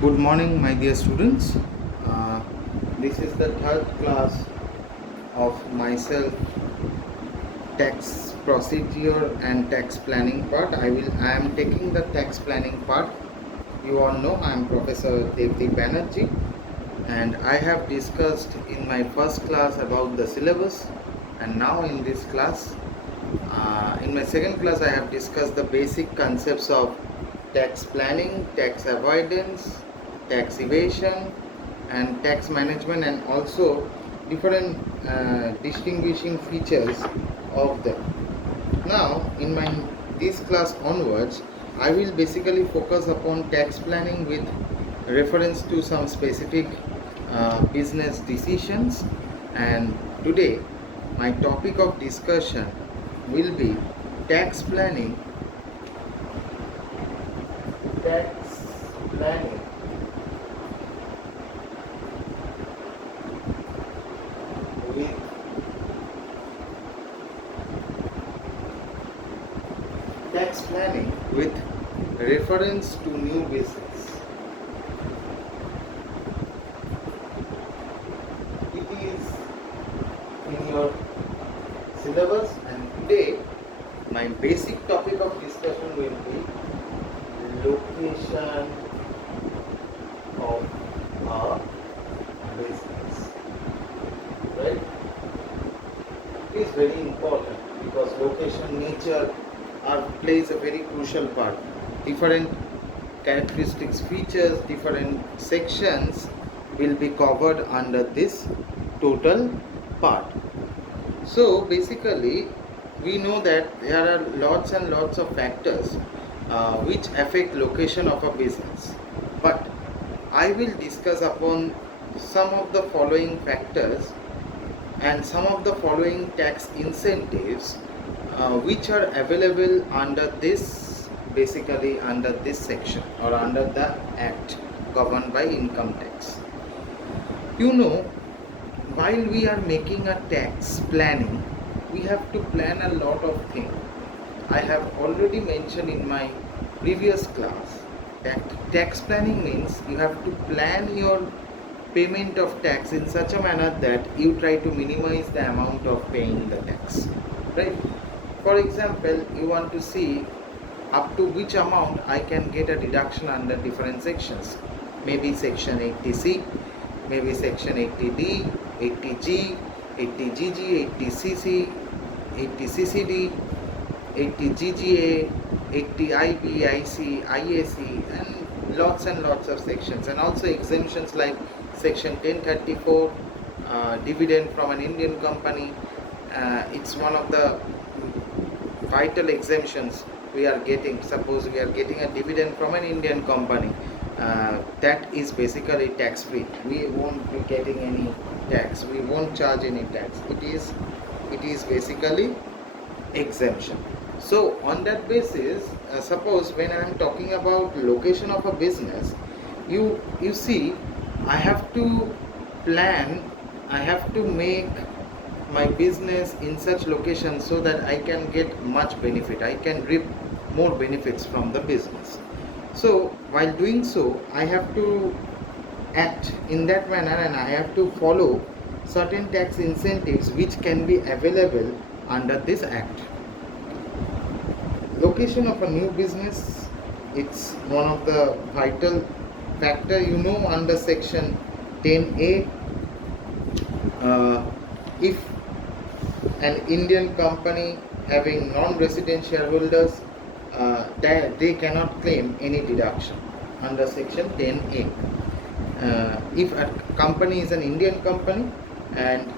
Good morning, my dear students. Uh, this is the third class of myself tax procedure and tax planning part. I am taking the tax planning part. You all know I am Professor Devdi Banerjee, and I have discussed in my first class about the syllabus, and now in this class, in my second class, I have discussed the basic concepts of tax planning, tax avoidance, tax evasion, and tax management, and also different distinguishing features of them. Now, in my this class onwards, I will basically focus upon tax planning with reference to some specific business decisions, and today my topic of discussion will be tax planning tax planning with tax planning with reference to new business. It is in your syllabus, and today my basic topic of discussion will be location of a business. Right? It is very important because location, nature plays a very crucial part. Different characteristics, features, different sections will be covered under this total part. So basically, we know that there are lots and lots of factors which affect location of a business, but I will discuss upon some of the following factors and some of the following tax incentives which are available under this, basically under this section or under the act governed by income tax. You know, while we are making a tax planning, we have to plan a lot of things. I have already mentioned in my previous class that tax planning means you have to plan your payment of tax in such a manner that you try to minimize the amount of paying the tax, right? For example, you want to see up to which amount I can get a deduction under different sections, maybe section 80C, maybe section 80D, 80G, 80GG, 80CC, 80CCD, 80GGA, 80IB, IC, IAC, and lots of sections, and also exemptions like section 1034, dividend from an Indian company. It's one of the vital exemptions we are getting. Suppose we are getting a dividend from an Indian company, that is basically tax free. We won't be getting any tax, we won't charge any tax. It is basically exemption. So on that basis, suppose when I am talking about location of a business, you see, I have to plan, I have to make my business in such location so that I can get much benefit, I can reap more benefits from the business. So while doing so, I have to act in that manner, and I have to follow certain tax incentives which can be available under this act. Location of a new business, it's one of the vital factor. You know, under section 10A, if an Indian company having non-resident shareholders, they cannot claim any deduction under section 10A. If a company is an Indian company and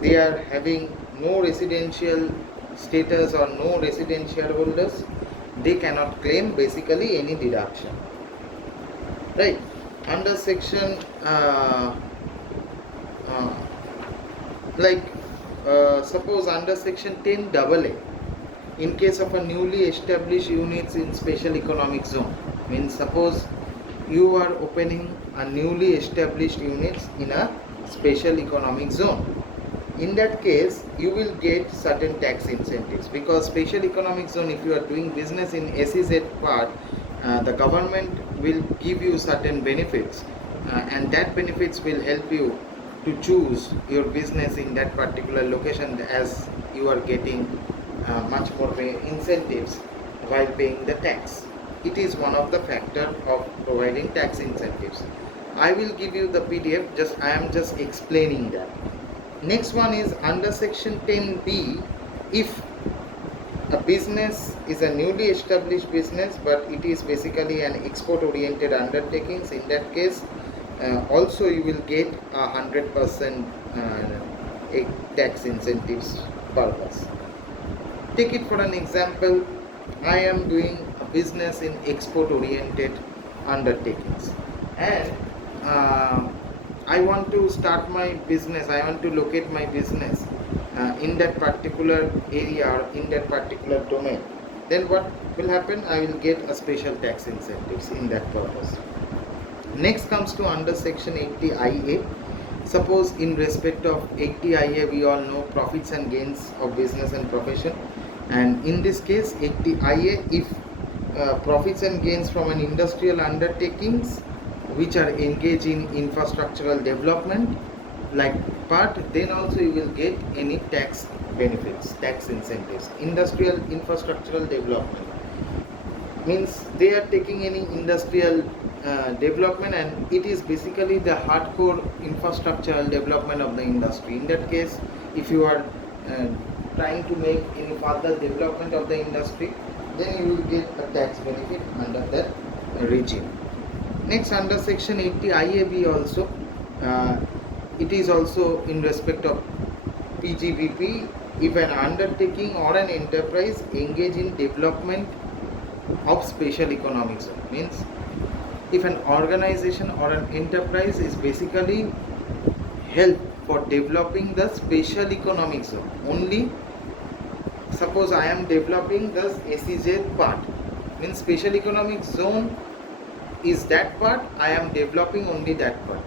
they are having no residential status or no resident shareholders, they cannot claim basically any deduction, right? Under section suppose under section 10AA, in case of a newly established units in special economic zone, means suppose you are opening a newly established units in a special economic zone. In that case, you will get certain tax incentives, because special economic zone, if you are doing business in SEZ part, the government will give you certain benefits, and that benefits will help you to choose your business in that particular location, as you are getting much more incentives while paying the tax. It is one of the factors of providing tax incentives. I will give you the PDF, I am just explaining that. Next one is under section 10B. If a business is a newly established business, but it is basically an export oriented undertakings, in that case also you will get 100% tax incentives purpose. Take it for an example, I am doing a business in export oriented undertakings, and I want to start my business, I want to locate my business in that particular area or in that particular domain. Then what will happen? I will get a special tax incentives in that purpose. Next comes to under section 80IA. Suppose in respect of 80IA, we all know profits and gains of business and profession, and in this case 80IA, if profits and gains from an industrial undertakings which are engaged in infrastructural development like part, then also you will get any tax benefits, tax incentives. Industrial infrastructural development means they are taking any industrial development, and it is basically the hardcore infrastructural development of the industry. In that case, if you are trying to make any further development of the industry, then you will get a tax benefit under that regime. Next, under section 80 IAB also, it is also in respect of PGBP. If an undertaking or an enterprise engage in development of special economic zone, means if an organization or an enterprise is basically help for developing the special economic zone, only suppose I am developing the SEZ part, means special economic zone is that part, I am developing only that part.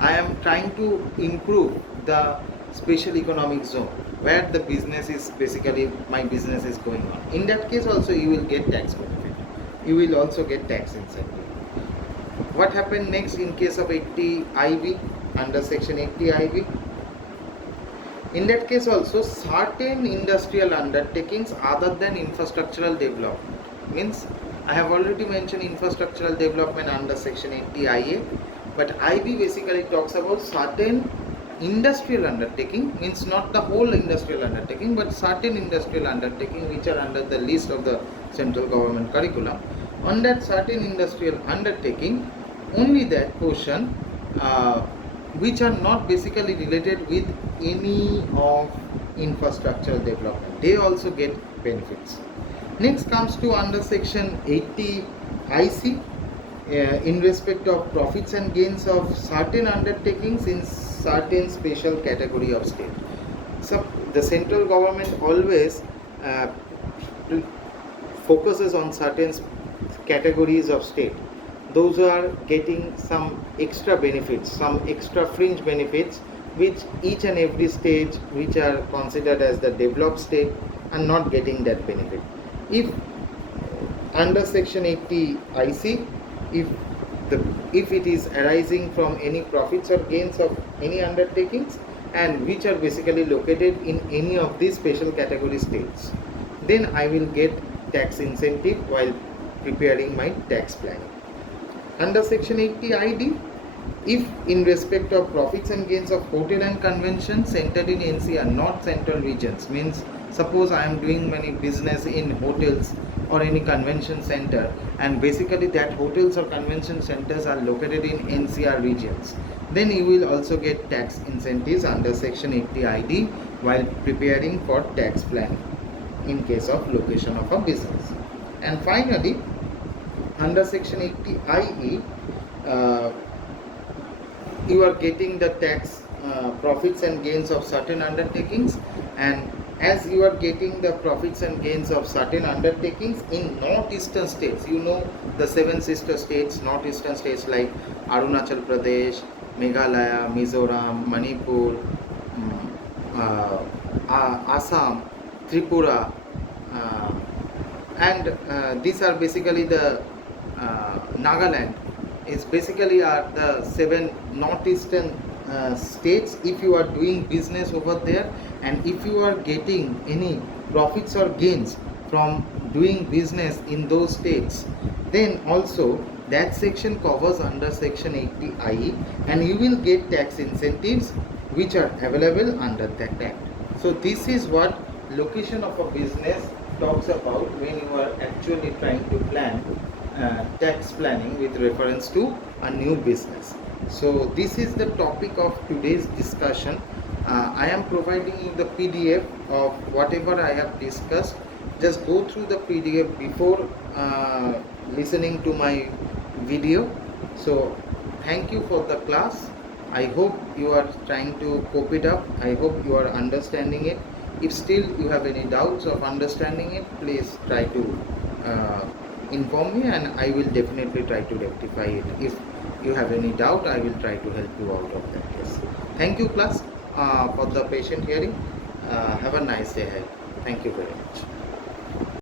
I am trying to improve the special economic zone where the business is basically, my business is going on. In that case also you will get tax benefit. You will also get tax incentive. What happened next in case of 80 IB, under section 80 IB? In that case also, certain industrial undertakings other than infrastructural development, means I have already mentioned infrastructural development under section 80 IA, but IB basically talks about certain industrial undertaking, means not the whole industrial undertaking, but certain industrial undertaking which are under the list of the central government curriculum. On that certain industrial undertaking, only that portion which are not basically related with any of infrastructural development, they also get benefits. Next comes to under section 80 IC, in respect of profits and gains of certain undertakings in certain special category of state. So the central government always focuses on certain categories of state. Those are getting some extra benefits, some extra fringe benefits, which each and every state which are considered as the developed state are not getting that benefit. If under section 80 IC, if it is arising from any profits or gains of any undertakings and which are basically located in any of these special category states, then I will get tax incentive while preparing my tax planning. Under section 80 ID, if in respect of profits and gains of hotel and convention centered in NCR, not central regions, means suppose I am doing many business in hotels or any convention center, and basically that hotels or convention centers are located in NCR regions, then you will also get tax incentives under section 80 ID while preparing for tax planning in case of location of a business. And finally, under section 80 IE, you are getting the tax profits and gains of certain undertakings, and as you are getting the profits and gains of certain undertakings in northeastern states, you know the 7 sister states, northeastern states like Arunachal Pradesh, Meghalaya, Mizoram, Manipur, Assam, Tripura, and these are basically the Nagaland is basically are the 7 northeastern states. If you are doing business over there, and if you are getting any profits or gains from doing business in those states, then also that section covers under section 80 IE, and you will get tax incentives which are available under that act. So this is what location of a business talks about when you are actually trying to plan tax planning with reference to a new business. So this is the topic of today's discussion. I am providing you the PDF of whatever I have discussed. Just go through the PDF before listening to my video. So thank you for the class. I hope you are trying to cope it up. I hope you are understanding it. If still you have any doubts of understanding it, please try to inform me, and I will definitely try to rectify it. If you have any doubt, I will try to help you out of that case. Thank you, class, for the patient hearing. Have a nice day ahead. Thank you very much.